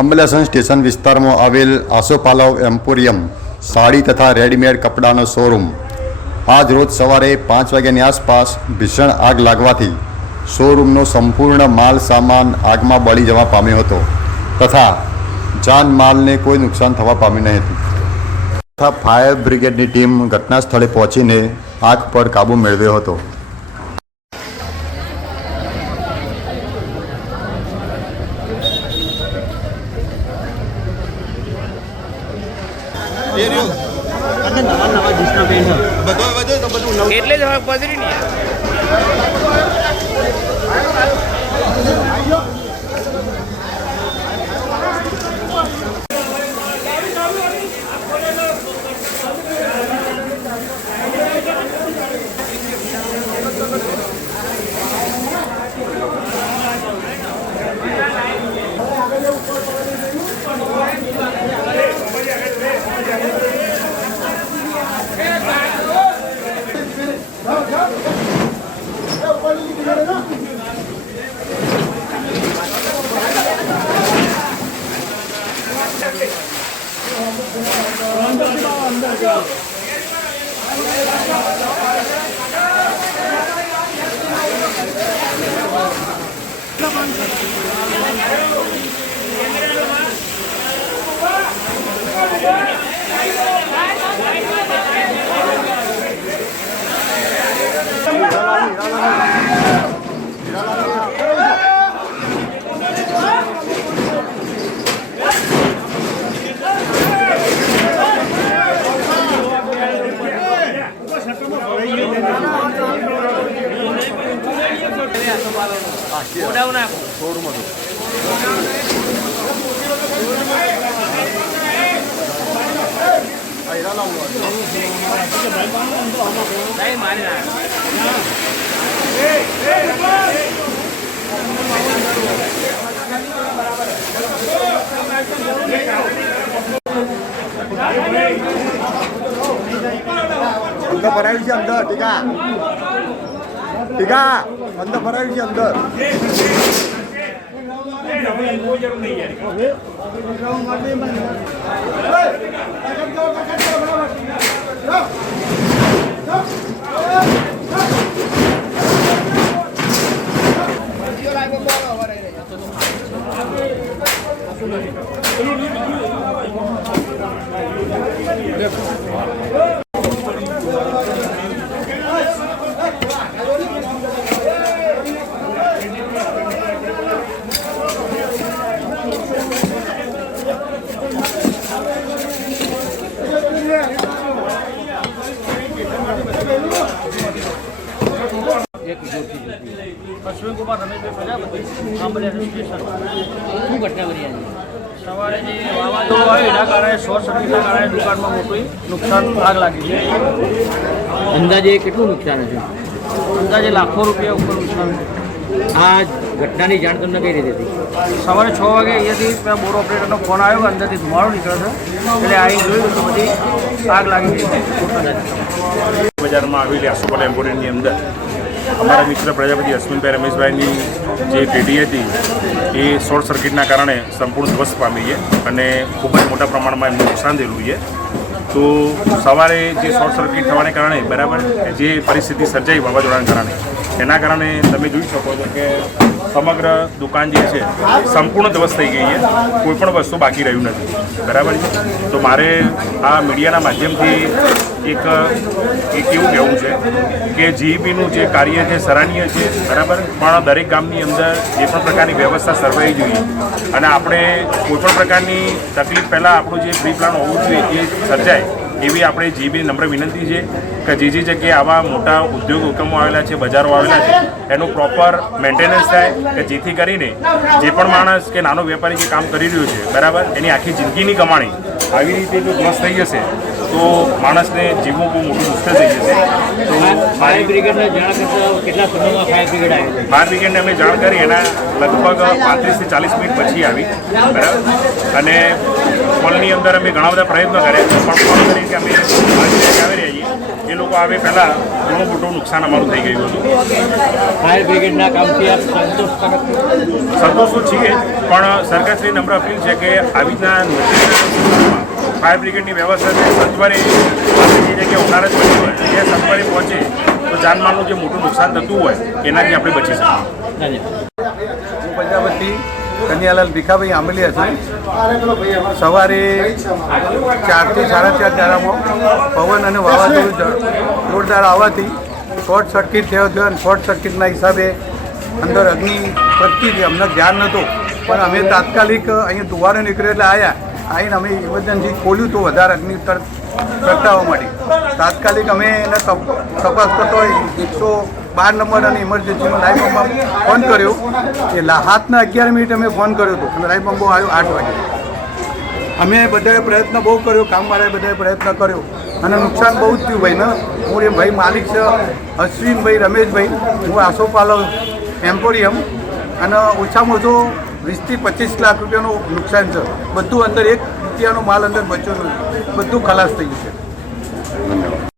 અંબલેસન station વિસ્તારમાં આવેલ આસોપાલવ emporium sari તથા રેડીમેડ કપડાનો શોરૂમ આજ રોજ સવારે 5 વાગ્યાની આસપાસ ભીષણ આગ લાગવાથી શોરૂમનો સંપૂર્ણ માલ સામાન આગમાં બળી જવા પામ્યો હતો તથા જાનમાલને કોઈ નુકસાન થવા પામ્યું ન હતું તથા ફાયર બ્રિગેડની ટીમ ઘટના સ્થળે પહોંચીને આગ પર કાબૂ મેળવ્યો હતો। એટલે જ હવે પધરી નહીં अंदर भराई છે અંદર ટીકા અંદર ભરાઈ છે અંદર અશ્વિન કુમાર રમેશભાઈ પ્રજાપતિ અંબલેસન સ્ટેશન। શું ઘટના બની આજે? સવારે જે વાવાઝોડું આવ્યું એના કારણે શોર્ટ સર્કિટના કારણે દુકાનમાં મોટું નુકસાન આગ લાગી છે। અંદાજે કેટલું નુકસાન હશે? અંદાજે લાખો રૂપિયા ઉપર નુકસાન છે। આ ઘટનાની જાણ તમને કઈ રીતે થઈ? સવારે 6 વાગે અહીંયાથી બોર ઓપરેટરનો ફોન આવ્યો, અંદરથી ધુમાડો નીકળે છે એટલે આવી જોયું તો બધી આગ લાગી ગઈ। બજારમાં આવેલી આસોપાલવ એમ્પોરિયમની અંદર અમારા મિત્ર પ્રજાપતિ અશ્વિનભાઈ રમેશભાઈની જે પેઢી હતી એ શોર્ટ સર્કિટના કારણે સંપૂર્ણ ધ્વસ્ત પામી છે અને ખૂબ જ મોટા પ્રમાણમાં એમનું નુકસાન થયેલું છે। તો સવારે જે શોર્ટ સર્કિટ થવાને કારણે બરાબર જે પરિસ્થિતિ સર્જાઈ વાવાઝોડાના કારણે એના કારણે તમે જોઈ શકો છો કે સમગ્ર દુકાન જે છે સંપૂર્ણ ધ્વસ્ત થઈ ગઈ છે, કોઈ પણ વસ્તુ બાકી રહ્યું નથી બરાબર। તો મારે આ મીડિયાના માધ્યમથી એક એવું કહેવું છે કે જીઈબીનું જે કાર્ય છે સરાહનીય છે બરાબર, પણ દરેક ગામની અંદર જે પણ પ્રકારની વ્યવસ્થા સર્વાઈ જોઈએ અને આપણે કોઈપણ પ્રકારની તકલીફ પહેલાં આપણું જે પ્રી પ્લાન હોવું જોઈએ એ સર્જાય એવી આપણે જીઈબીની નમ્ર વિનંતી છે કે જે જગ્યાએ આવા મોટા ઉદ્યોગ એકમો આવેલા છે, બજારો આવેલા છે એનું પ્રોપર મેન્ટેનન્સ થાય કે જેથી કરીને જે પણ માણસ કે નાનો વેપારી જે કામ કરી રહ્યો છે બરાબર એની આખી જિંદગીની કમાણી આવી રીતે જો ધ્વસ્ત થઈ જશે તો માણસને જીવવું બહુ મોટું મુશ્કેલ થઈ જશે। તો ફાયર બ્રિગેડને જાણ કરતા કેટલા સમયમાં ફાયર બ્રિગેડ આવી? ફાયર બ્રિગેડને અમે જાણ કરી એના લગભગ 35 થી 40 મિનિટ પછી આવી બરાબર, અને કોલની અંદર અમે ઘણા બધા પ્રયત્નો કર્યા પણ ફોન કરીને કે અમે આવી રહ્યા છીએ એ લોકો આવે પહેલાં ઘણું મોટું નુકસાન અમારું થઈ ગયું હતું. ફાયર બ્રિગેડના કામથી આપ સંતોષકારક સંતોષ તો છીએ પણ સરકારશ્રી નમ્ર અપીલ છે કે આવી રીતના ફાયર બ્રિગેડની વ્યવસ્થા છે સત્વરે આપણે જે જગ્યાએ ઉનાળા જ બની હોય એ સત્વરે પહોંચે તો જાનમાલનું જે મોટું નુકસાન થતું હોય એનાથી આપણે બચી શકીએ. ધન્યવાદ. હું પ્રજાપતિ કન્યાલાલ ભીખાભાઈ આંબલિયા છું. સવારે 4 થી 4:30 ગાળામાં પવન અને વાવાઝોડું જોરદાર આવવાથી શોર્ટ સર્કિટ થયો અને શોર્ટ સર્કિટના હિસાબે અંદર અગ્નિ પ્રગટી હતી. અમને ધ્યાન નહોતું પણ અમે તાત્કાલિક અહીંયા ધુવારો નીકળ્યો એટલે આવીને અમે ઇમરજન્સી ખોલ્યું તો વધારે અગ્નિ પ્રગટાવવા માટે તાત્કાલિક અમે એને તપાસ કરતો હોય 112 નંબર અને ઇમરજન્સીનો લાઈવ બંબો ફોન કર્યો. એ રાતના 11 મિનિટ અમે ફોન કર્યો હતો અને લાઈવ બંબો આવ્યો 8 વાગે. અમે બધાએ પ્રયત્ન બહુ કર્યો, કામવાળાએ બધાએ પ્રયત્ન કર્યો અને નુકસાન બહુ જ થયું ભાઈને. હું એ ભાઈ માલિક છે અશ્વિનભાઈ રમેશભાઈ, હું આસોપાલવ એમ્પોરિયમ અને ઓછામાં ઓછો 20 થી 25 લાખ રૂપિયાનું નુકસાન છે. બધું અંદર 1 રૂપિયાનો માલ અંદર બચ્યો નથી, બધું ખલાસ થઈ ગયું છે. ધન્યવાદ.